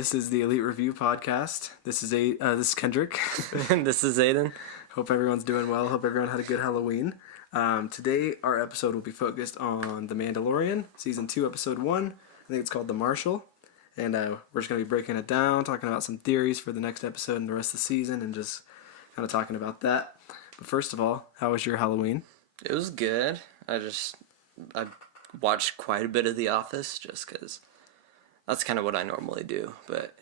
This is the ELEET Review Podcast. This is Kendrick. And this is Aiden. Hope everyone's doing well. Hope everyone had a good Halloween. Today, our episode will be focused on The Mandalorian, Season 2, Episode 1. I think it's called The Marshal. And we're just going to be breaking it down, talking about some theories for the next episode and the rest of the season, and just kind of talking about that. But first of all, how was your Halloween? It was good. I watched quite a bit of The Office just because that's kind of what I normally do. But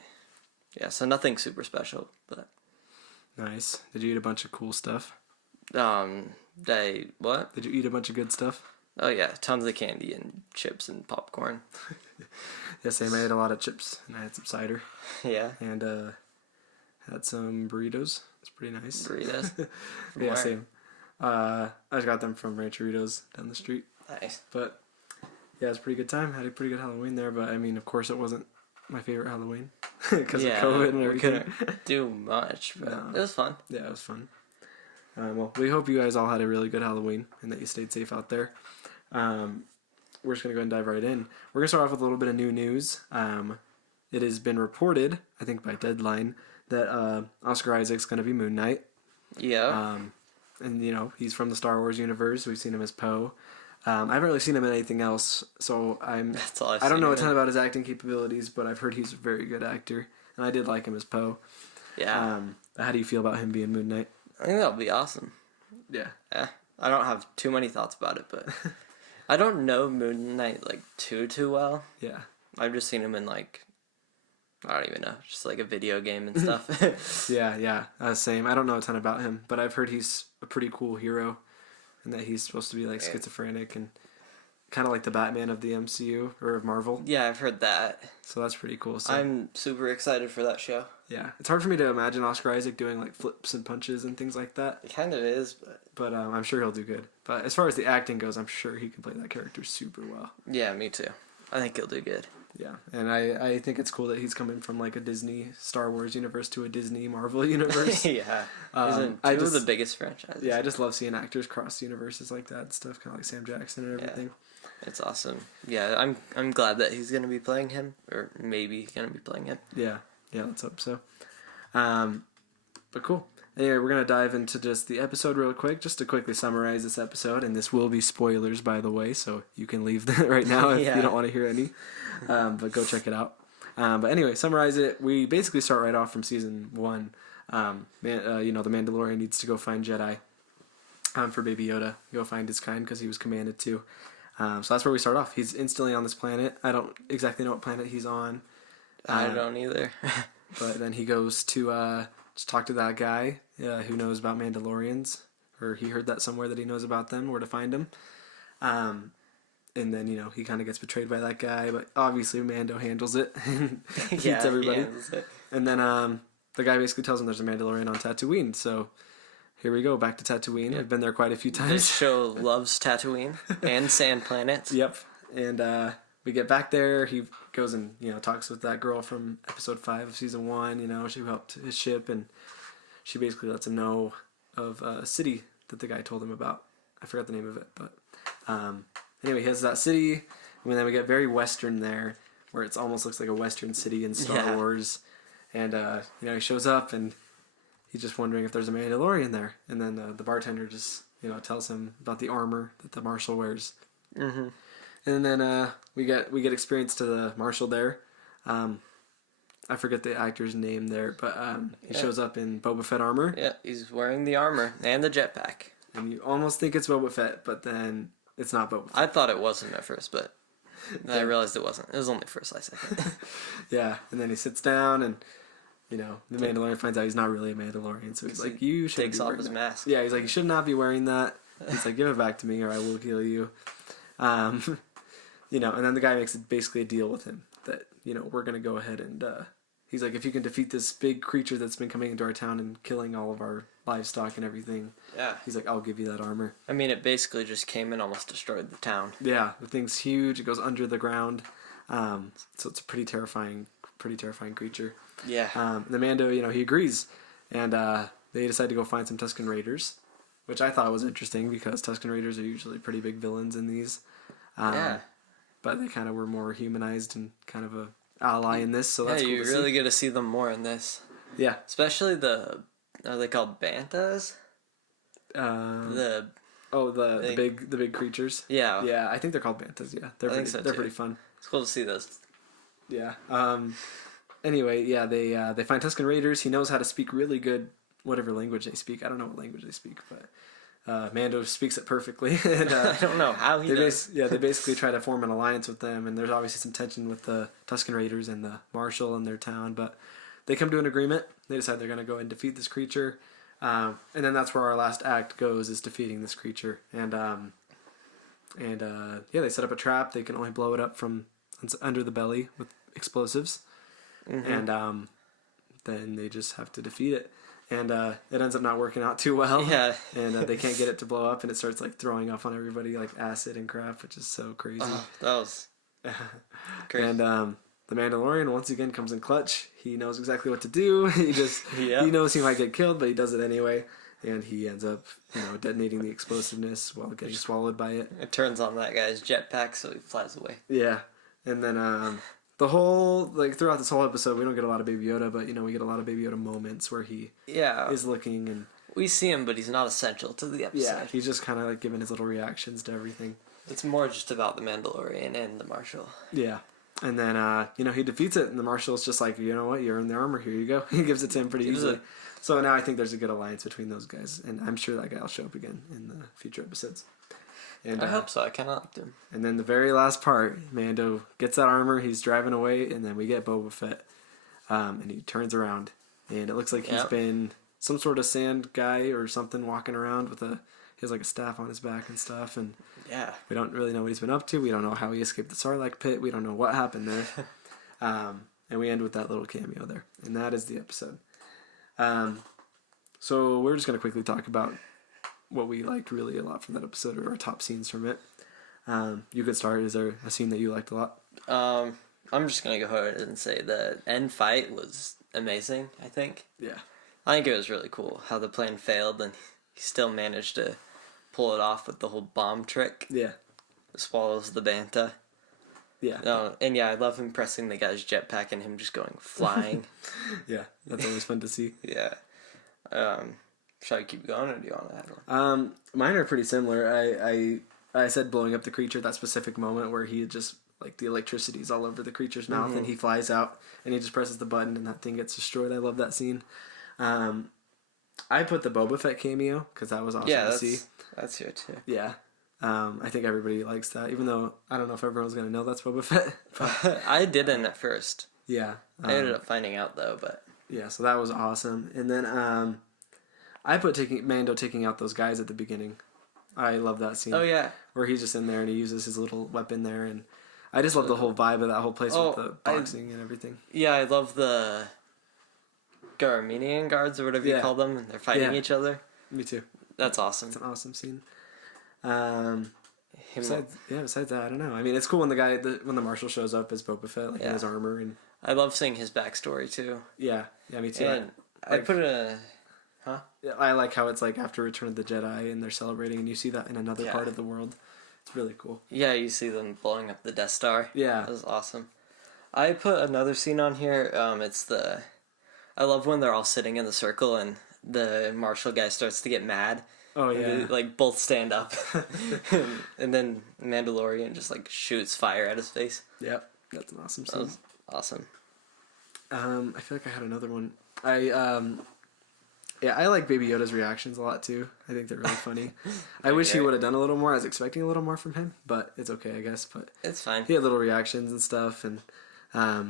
yeah, so nothing super special. But Nice. Did you eat a bunch of cool stuff? What? Did you eat a bunch of good stuff? Oh yeah, tons of candy and chips and popcorn. Yes, same. I ate a lot of chips, and I had some cider. Yeah. And had some burritos. It's pretty nice. Burritos? Yeah, same. I just got them from Rancheritos down the street. Nice. But yeah, it was a pretty good time. Had a pretty good Halloween there, but I mean, of course, it wasn't my favorite Halloween because of COVID and everything. We couldn't do much, but it was fun. Yeah, it was fun. Well, we hope you guys all had a really good Halloween and that you stayed safe out there. We're just going to go ahead and dive right in. We're going to start off with a little bit of new news. It has been reported, I think by Deadline, that Oscar Isaac's going to be Moonknight. Yeah. And, you know, he's from the Star Wars universe. We've seen him as Poe. I haven't really seen him in anything else, so That's all I don't know a ton about his acting capabilities, but I've heard he's a very good actor, and I did like him as Poe. Yeah. How do you feel about him being Moonknight? I think that'll be awesome. Yeah. Yeah. I don't have too many thoughts about it, but I don't know Moonknight too well. Yeah. I've just seen him in I don't even know, just a video game and stuff. Yeah. Same. I don't know a ton about him, but I've heard he's a pretty cool hero, and that he's supposed to be schizophrenic and kind of like the Batman of the MCU or of Marvel. Yeah, I've heard that. So that's pretty cool. So, I'm super excited for that show. Yeah, it's hard for me to imagine Oscar Isaac doing flips and punches and things like that. It kind of is, but I'm sure he'll do good. But as far as the acting goes, I'm sure he can play that character super well. Yeah, me too. I think he'll do good. Yeah, and I think it's cool that he's coming from a Disney Star Wars universe to a Disney Marvel universe. Yeah, two of the biggest franchises. Yeah, I just love seeing actors cross universes like that and stuff, kind of like Sam Jackson and everything. Yeah, it's awesome. Yeah, I'm glad that he's gonna be playing him, or maybe gonna be playing him. Yeah, let's hope so. But cool. Anyway, we're going to dive into just the episode real quick, just to quickly summarize this episode, and this will be spoilers, by the way, so you can leave that right now if you don't want to hear any, but go check it out. But anyway, summarize it. We basically start right off from Season 1. The Mandalorian needs to go find Jedi for Baby Yoda, go find his kind, because he was commanded to. So that's where we start off. He's instantly on this planet. I don't exactly know what planet he's on. I don't either. But then he goes to just talk to that guy who knows about Mandalorians, or he heard that somewhere that he knows about them, where to find them. And then, he kind of gets betrayed by that guy, but obviously Mando handles it and beats everybody. He handles it. And then the guy basically tells him there's a Mandalorian on Tatooine, so here we go, back to Tatooine. I've been there quite a few times. This show loves Tatooine and sand planets. Yep. And we get back there, he goes and, talks with that girl from episode 5 of season 1, she helped his ship, and she basically lets him know of a city that the guy told him about. I forgot the name of it, but anyway, he has that city, and then we get very Western there, where it almost looks like a Western city in Star Wars, and, he shows up, and he's just wondering if there's a Mandalorian there, and then the bartender just, tells him about the armor that the Marshal wears. Mm-hmm. And then we get experience to the Marshal there. I forget the actor's name there, but he shows up in Boba Fett armor. Yeah, he's wearing the armor and the jetpack. And you almost think it's Boba Fett, but then it's not Boba Fett. I thought it wasn't at first, but I realized it wasn't. It was only for a second. Yeah, and then he sits down, and the Mandalorian finds out he's not really a Mandalorian, so he's like, "You should." Takes off his mask. Yeah, he's like, "You should not be wearing that." He's like, "Give it back to me, or I will kill you." And then the guy makes basically a deal with him that, we're going to go ahead and, he's like, if you can defeat this big creature that's been coming into our town and killing all of our livestock and everything. Yeah. He's like, I'll give you that armor. I mean, it basically just came and almost destroyed the town. Yeah, the thing's huge. It goes under the ground. So it's a pretty terrifying creature. Yeah. The Mando, he agrees. And, they decide to go find some Tuscan Raiders, which I thought was interesting because Tuscan Raiders are usually pretty big villains in these. Yeah. But they kind of were more humanized and kind of ally in this, so that's cool you to really see. get to see them more in this. Yeah. Especially are they called bantas? The big creatures. Yeah. Yeah, I think they're called bantas. Yeah, they're pretty fun. It's cool to see those. Yeah. Anyway, yeah, they find Tuscan Raiders. He knows how to speak really good whatever language they speak. I don't know what language they speak, but Mando speaks it perfectly. And, I don't know how he does. They basically try to form an alliance with them, and there's obviously some tension with the Tuscan Raiders and the Marshal in their town, but they come to an agreement. They decide they're going to go and defeat this creature, and then that's where our last act goes, is defeating this creature. And they set up a trap. They can only blow it up from under the belly with explosives, and then they just have to defeat it. And it ends up not working out too well. Yeah. And they can't get it to blow up, and it starts like throwing off on everybody like acid and crap, which is so crazy. Oh, that was crazy. And the Mandalorian once again comes in clutch. He knows exactly what to do. He knows he might get killed, but he does it anyway. And he ends up, detonating the explosiveness while getting swallowed by it. It turns on that guy's jetpack, so he flies away. Yeah. And then throughout this whole episode, we don't get a lot of Baby Yoda, but we get a lot of Baby Yoda moments where he is looking, and we see him, but he's not essential to the episode. yeah, he's just kind of like giving his little reactions to everything. It's more just about the Mandalorian and the Marshal. Yeah. And then he defeats it, and the Marshal's just like, you know what, you're in the armor, here you go. He gives it to him pretty easily. So now I think there's a good alliance between those guys, and I'm sure that guy will show up again in the future episodes. And I hope so. I kind of liked him. And then the very last part, Mando gets that armor, he's driving away, and then we get Boba Fett, and he turns around, and it looks like he's been some sort of sand guy or something walking around he has like a staff on his back and stuff, and we don't really know what he's been up to. We don't know how he escaped the Sarlacc pit. We don't know what happened there. And we end with that little cameo there, and that is the episode. So we're just going to quickly talk about what we liked really a lot from that episode, or our top scenes from it. You could start. Is there a scene that you liked a lot? I'm just going to go ahead and say the end fight was amazing, I think. Yeah. I think it was really cool how the plane failed and he still managed to pull it off with the whole bomb trick. Yeah. Swallows the banta. Yeah. And I love him pressing the guy's jetpack and him just going flying. Yeah, that's always fun to see. Yeah. Shall I keep going, or do you want to add one? Mine are pretty similar. I said blowing up the creature, that specific moment where he just, like, the electricity's all over the creature's mouth, and he flies out, and he just presses the button, and that thing gets destroyed. I love that scene. I put the Boba Fett cameo, because that was awesome to see. That's here, too. Yeah. I think everybody likes that, even though I don't know if everyone's going to know that's Boba Fett. But I didn't at first. Yeah. I ended up finding out, though, but... Yeah, so that was awesome. And then I put Mando taking out those guys at the beginning. I love that scene. Oh, yeah. Where he's just in there and he uses his little weapon there, and I just love the whole vibe of that whole place with the boxing and everything. Yeah, I love the Garminian guards or whatever you call them, and they're fighting each other. Me too. That's awesome. It's an awesome scene. Besides that, I don't know. I mean, it's cool when when the Marshal shows up as Boba Fett, like in his armor, and I love seeing his backstory too. Yeah, me too. And I put I like how it's like after Return of the Jedi and they're celebrating, and you see that in another part of the world. It's really cool. Yeah, you see them blowing up the Death Star. Yeah, that was awesome. I put another scene on here. I love when they're all sitting in the circle and the Marshal guy starts to get mad. Oh yeah, and they, like, both stand up, and then Mandalorian just like shoots fire at his face. Yep, that's an awesome scene. That was awesome. I feel like I had another one. I like Baby Yoda's reactions a lot too. I think they're really funny. I wish he would have done a little more. I was expecting a little more from him, but it's okay, I guess. But it's fine. He had little reactions and stuff, and I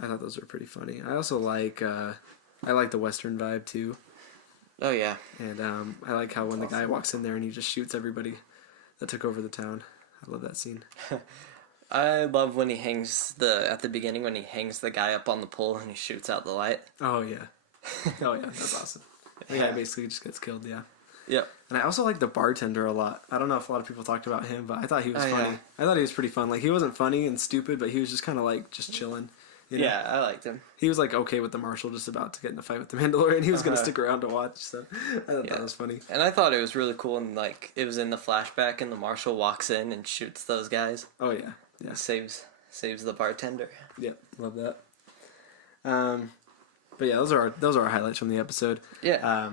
thought those were pretty funny. I also like the Western vibe too. Oh yeah. And I like how when the guy walks in there and he just shoots everybody that took over the town. I love that scene. I love when he at the beginning when he hangs the guy up on the pole and he shoots out the light. Oh yeah. That's awesome. The guy basically just gets killed, yeah. Yep. And I also like the bartender a lot. I don't know if a lot of people talked about him, but I thought he was funny. Yeah. I thought he was pretty fun. Like, he wasn't funny and stupid, but he was just kind of like just chilling. You know? Yeah, I liked him. He was like okay with the Marshal just about to get in a fight with the Mandalorian. He was going to stick around to watch, so I thought that was funny. And I thought it was really cool, and like it was in the flashback, and the Marshal walks in and shoots those guys. Oh yeah, yeah. Saves Saves the bartender. Yep, love that. But yeah, those are our highlights from the episode. Yeah.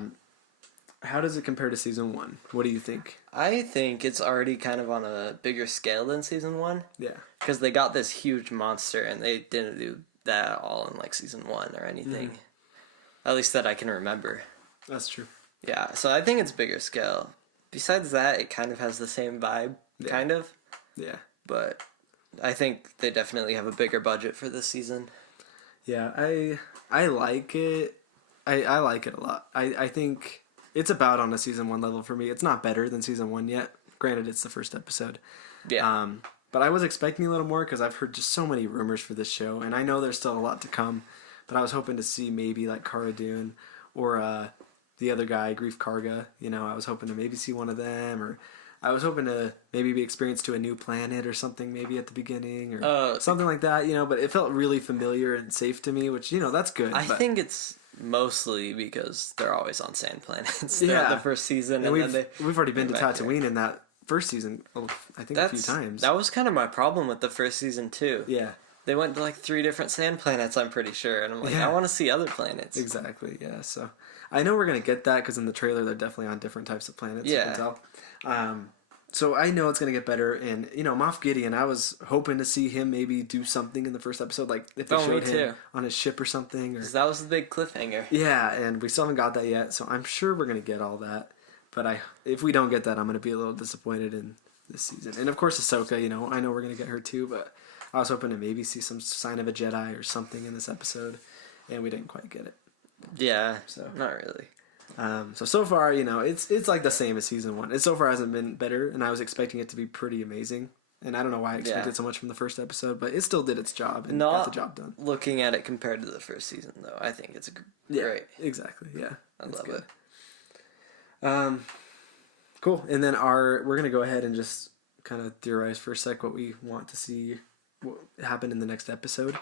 How does it compare to season 1? What do you think? I think it's already kind of on a bigger scale than season 1. Yeah. Because they got this huge monster and they didn't do that at all in like season 1 or anything. At least that I can remember. That's true. Yeah, so I think it's bigger scale. Besides that, it kind of has the same vibe, kind of. Yeah. But I think they definitely have a bigger budget for this season. Yeah, I like it. I like it a lot. I think it's about on a season 1 level for me. It's not better than season 1 yet. Granted, it's the first episode. Yeah. But I was expecting a little more because I've heard just so many rumors for this show, and I know there's still a lot to come. But I was hoping to see maybe like Cara Dune or the other guy, Grief Karga. You know, I was hoping to maybe see one of them, or I was hoping to maybe be experienced to a new planet or something maybe at the beginning or something like that, you know, but it felt really familiar and safe to me, which, you know, that's good. I think it's mostly because they're always on sand planets throughout the first season. And we've already been to Tatooine in that first season, I think a few times. That was kind of my problem with the first season too. Yeah. They went to like 3 different sand planets, I'm pretty sure. And I'm like, I want to see other planets. Exactly, yeah. So I know we're going to get that because in the trailer they're definitely on different types of planets, you can tell. So I know it's going to get better. And, you know, Moff Gideon, I was hoping to see him maybe do something in the first episode. Like if they showed him on his ship or something. Or... that was the big cliffhanger. Yeah, and we still haven't got that yet. So I'm sure we're going to get all that. But if we don't get that, I'm going to be a little disappointed in this season. And, of course, Ahsoka, you know, I know we're going to get her too. But I was hoping to maybe see some sign of a Jedi or something in this episode. And we didn't quite get it. Yeah, so not really. So far, you know, it's like the same as season 1. It so far hasn't been better, and I was expecting it to be pretty amazing. And I don't know why I expected so much from the first episode, but it still did its job and got the job done. Looking at it compared to the first season, though, I think it's great. Yeah, exactly. Yeah, I love it. Cool. And then we're gonna go ahead and just kind of theorize for a sec what we want to see what happen in the next episode,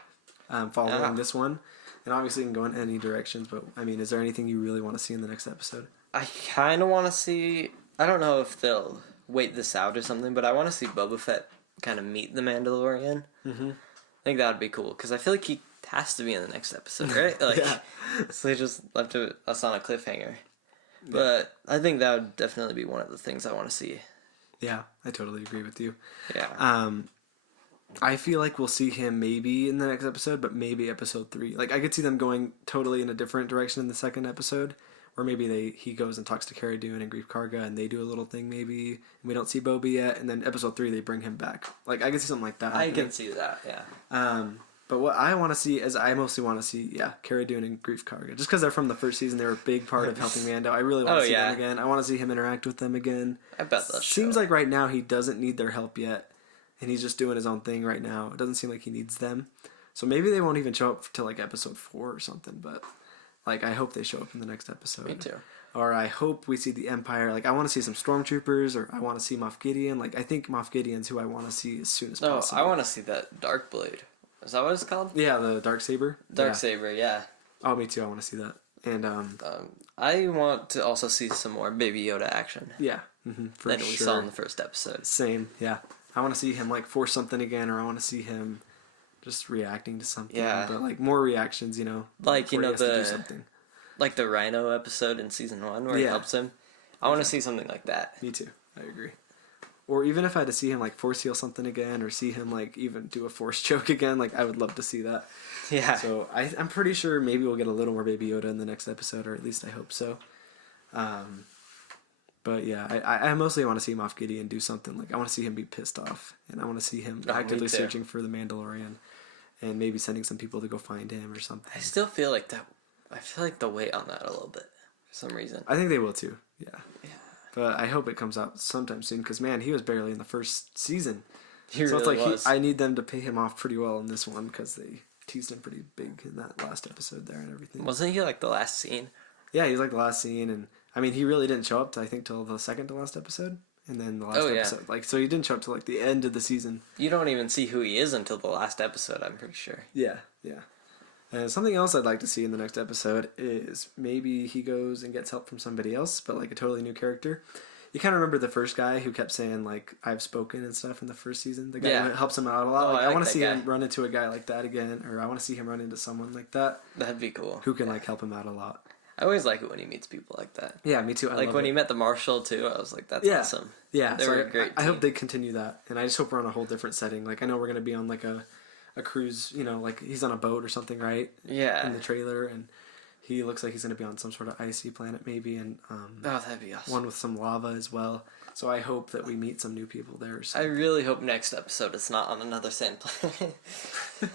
following this one. And obviously, it can go in any directions, but, I mean, is there anything you really want to see in the next episode? I kind of want to see... I don't know if they'll wait this out or something, but I want to see Boba Fett kind of meet the Mandalorian. Mm-hmm. I think that would be cool, because I feel like he has to be in the next episode, right? Like, so they just left us on a cliffhanger. But I think that would definitely be one of the things I want to see. Yeah, I totally agree with you. Yeah. I feel like we'll see him maybe in the next episode, but maybe episode 3. Like, I could see them going totally in a different direction in the second episode, or maybe he goes and talks to Cara Dune and Grief Karga, and they do a little thing maybe, and we don't see Boba yet, and then episode 3 they bring him back. Like, I can see something like that. I can see that, yeah. But what I want to see is I mostly want to see, Cara Dune and Grief Karga. Just because they're from the first season, they were a big part of helping Mando. I really want to see them again. I want to see him interact with them again. I bet they'll Seems like right now he doesn't need their help yet. And he's just doing his own thing right now. It doesn't seem like he needs them. So maybe they won't even show up till like episode 4 or something. But like I hope they show up in the next episode. Me too. Or I hope we see the Empire. Like I want to see some stormtroopers, or I want to see Moff Gideon. Like I think Moff Gideon's who I want to see as soon as possible. I want to see that Dark Blade. Is that what it's called? Yeah, the Darksaber. Darksaber, yeah. Oh, me too. I want to see that. And I want to also see some more Baby Yoda action. Yeah, than we saw in the first episode. Same, yeah. I want to see him like force something again, or I want to see him just reacting to something. Yeah. But like more reactions, you know. Like, you know, something. Like the Rhino episode in season 1 where he helps him. I want to see something like that. Me too. I agree. Or even if I had to see him like force heal something again, or see him like even do a force choke again, like I would love to see that. Yeah. So I'm pretty sure maybe we'll get a little more Baby Yoda in the next episode, or at least I hope so. But yeah, I mostly want to see Moff Gideon do something. Like I want to see him be pissed off, and I want to see him actively searching for the Mandalorian, and maybe sending some people to go find him or something. I still feel like that. I feel like they'll wait on that a little bit for some reason. I think they will too. Yeah. But I hope it comes out sometime soon, because man, he was barely in the first season. He really it's like was. I need them to pay him off pretty well in this one, because they teased him pretty big in that last episode there and everything. Wasn't he like the last scene? Yeah, he was like the last scene, and I mean, he really didn't show up till the second to last episode, and then the last episode. Like, so he didn't show up till like the end of the season. You don't even see who he is until the last episode, I'm pretty sure. Yeah. And something else I'd like to see in the next episode is maybe he goes and gets help from somebody else, but like a totally new character. You kind of remember the first guy who kept saying, like, I've spoken and stuff in the first season? The guy Yeah. who helps him out a lot. Oh, Like, I I want like to see that him guy. run into a guy like that again, or I want to see him run into someone like that That'd be cool. who can, like, help him out a lot. I always like it when he meets people like that. Yeah, me too. I Like love when it. he met the marshal too, I was like, that's Yeah. awesome. Yeah, They so were a great I hope team. they continue that, and I just hope we're on a whole different setting. Like, I know we're going to be on, like, a cruise, you know, like, he's on a boat or something, right? Yeah. In the trailer, and he looks like he's going to be on some sort of icy planet, maybe, and Oh, that'd be awesome. one with some lava as well. So I hope that we meet some new people there. So. I really hope next episode it's not on another sand planet.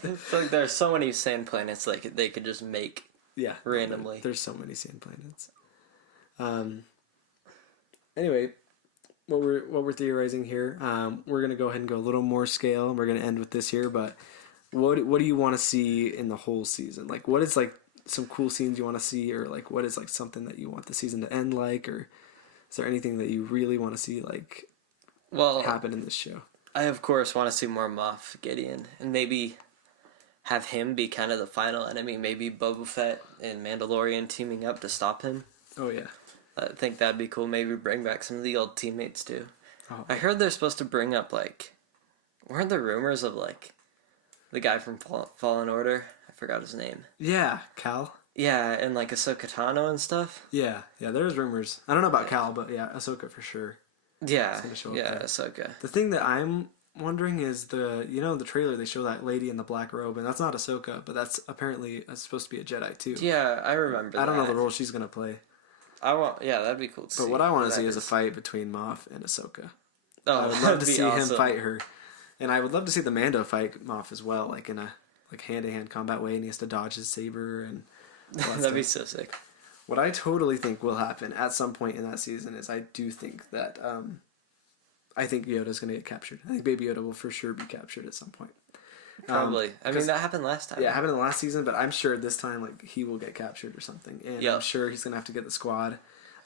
It's like there's so many sand planets like they could just make Yeah, randomly. There's so many sand planets. Anyway, what we're theorizing here, we're gonna go ahead and go a little more scale, and we're gonna end with this here. But what do you want to see in the whole season? Like, what is like some cool scenes you want to see, or like what is like something that you want the season to end like, or is there anything that you really want to see like happen in this show? I of course want to see more Moff Gideon and maybe have him be kind of the final enemy. Maybe Boba Fett and Mandalorian teaming up to stop him. Oh yeah. I think that'd be cool. Maybe bring back some of the old teammates too. Oh. I heard they're supposed to bring up like, weren't there rumors of like, the guy from Fallen Order? I forgot his name. Yeah, Cal. Yeah, and like Ahsoka Tano and stuff. Yeah, there's rumors. I don't know about Cal, but yeah, Ahsoka for sure. Yeah, gonna show up yeah, there. Ahsoka. The thing that I'm wondering is the trailer they show that lady in the black robe, and that's not Ahsoka, but that's apparently supposed to be a Jedi too. Yeah, I remember. I don't know the role she's gonna play, that'd be cool to see. but what I want to That see is a fight between Moff and Ahsoka. Oh, I would love that'd to be see awesome. him fight her, and I would love to see the Mando fight Moff as well, like in a hand-to-hand combat way, and he has to dodge his saber and. all that That'd be stuff. so sick. What I totally think will happen at some point in that season is I do think that I think Yoda's going to get captured. I think Baby Yoda will for sure be captured at some point. Probably. I mean, that happened last time. Yeah, it happened in the last season, but I'm sure this time like he will get captured or something. And Yep. I'm sure he's going to have to get the squad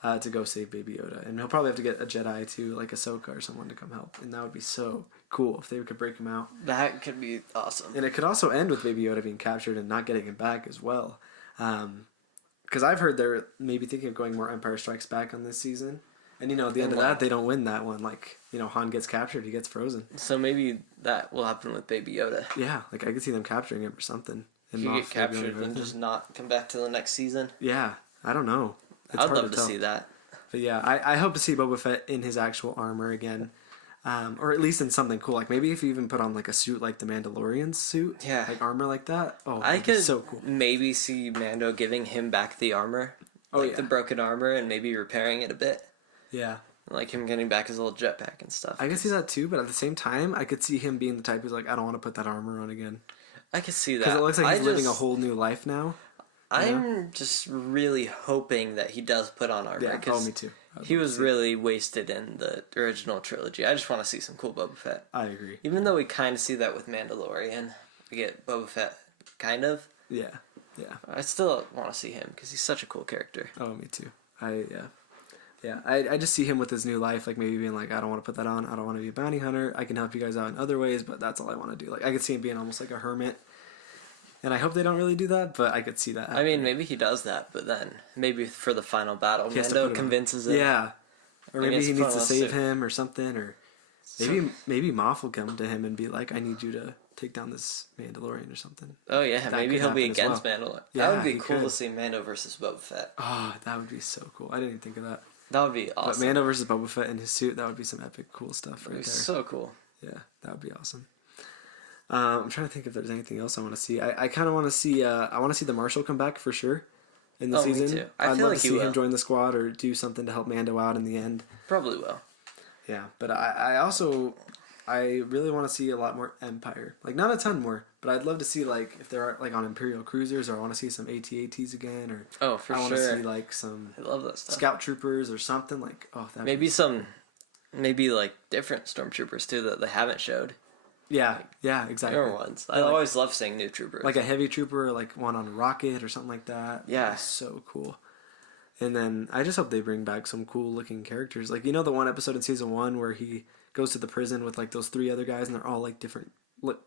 to go save Baby Yoda. And he'll probably have to get a Jedi too, like Ahsoka or someone to come help. And that would be so cool if they could break him out. That could be awesome. And it could also end with Baby Yoda being captured and not getting him back as well. Because I've heard they're maybe thinking of going more Empire Strikes Back on this season. And, at the end of that, they don't win that one. Like, Han gets captured, he gets frozen. So maybe that will happen with Baby Yoda. Yeah, like, I could see them capturing him or something. And He Moff get captured maybe going and with just him. not come back to the next season. Yeah, I don't know. It's I'd hard love to tell. see that. But yeah, I hope to see Boba Fett in his actual armor again. Or at least in something cool. Like, maybe if you even put on, like, a suit like the Mandalorian's suit. Yeah. Like, armor like that. Oh, I that'd be could so cool. maybe see Mando giving him back the armor. Oh, like yeah. the broken armor and maybe repairing it a bit. Yeah. Like him getting back his little jetpack and stuff. I could see that too, but at the same time, I could see him being the type who's like, I don't want to put that armor on again. I could see that. Because it looks like he's living a whole new life now. I'm just really hoping that he does put on armor. Yeah, 'cause me too. He was really wasted in the original trilogy. I just want to see some cool Boba Fett. I agree. Even though we kind of see that with Mandalorian. We get Boba Fett, kind of. Yeah. I still want to see him because he's such a cool character. Oh, me too. I just see him with his new life, like maybe being like, I don't want to put that on. I don't want to be a bounty hunter. I can help you guys out in other ways, but that's all I want to do. Like, I could see him being almost like a hermit. And I hope they don't really do that, but I could see that happening. I mean, maybe he does that, but then maybe for the final battle, He has to Mando put him on. convinces him. Yeah. Or maybe he needs to save suit. him or something, or maybe Moff will come to him and be like, I need you to take down this Mandalorian or something. Oh yeah, That maybe could he'll be happen as against well. Mandalorian. Yeah, That would be he cool could. to see Mando versus Boba Fett. Oh, that would be so cool. I didn't even think of that. That would be awesome. But Mando versus Boba Fett in his suit, that would be some epic cool stuff That right would there. be so cool. Yeah, that would be awesome. I'm trying to think if there's anything else I want to see. I kind of want to see. I want to see the Marshal come back for sure in the Oh, me season. too. I I'd feel love like to he see him will. join the squad or do something to help Mando out in the end. Probably will. Yeah, but I really want to see a lot more Empire. Like, not a ton more, but I'd love to see, like, if there are, like, on Imperial cruisers, or I want to see some AT-ATs again, or Oh, for I want sure. to see, like, some I love that stuff. Scout Troopers or something. Like, oh, that Maybe like different stormtroopers too that they haven't showed. Yeah, exactly. Newer ones. I Yeah, like- always love seeing new troopers. Like a heavy trooper, or like one on a rocket or something like that. Yeah. That'd be so cool. And then I just hope they bring back some cool looking characters. Like, the one episode in season 1 where he goes to the prison with like those 3 other guys, and they're all like different looks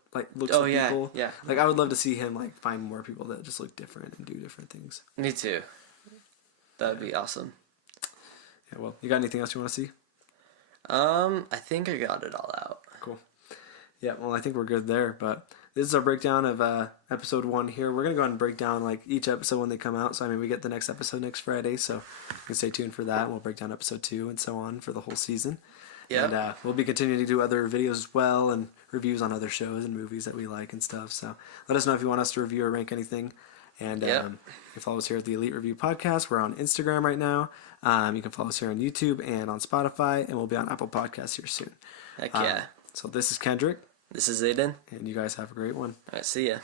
Oh, of yeah, people. yeah. Like, I would love to see him like find more people that just look different and do different things. Me too. That'd be awesome. Yeah. Well, you got anything else you want to see? I think I got it all out. Cool. Yeah, well, I think we're good there, but this is our breakdown of episode 1 here. We're going to go ahead and break down like each episode when they come out. So, I mean, we get the next episode next Friday, so you can stay tuned for that. We'll break down episode 2 and so on for the whole season. Yeah. And we'll be continuing to do other videos as well and reviews on other shows and movies that we like and stuff. So let us know if you want us to review or rank anything. And you can follow us here at the ELEET Review Podcast. We're on Instagram right now. You can follow us here on YouTube and on Spotify. And we'll be on Apple Podcasts here soon. Heck yeah. So this is Kendrick. This is Aiden. And you guys have a great one. All right, see ya.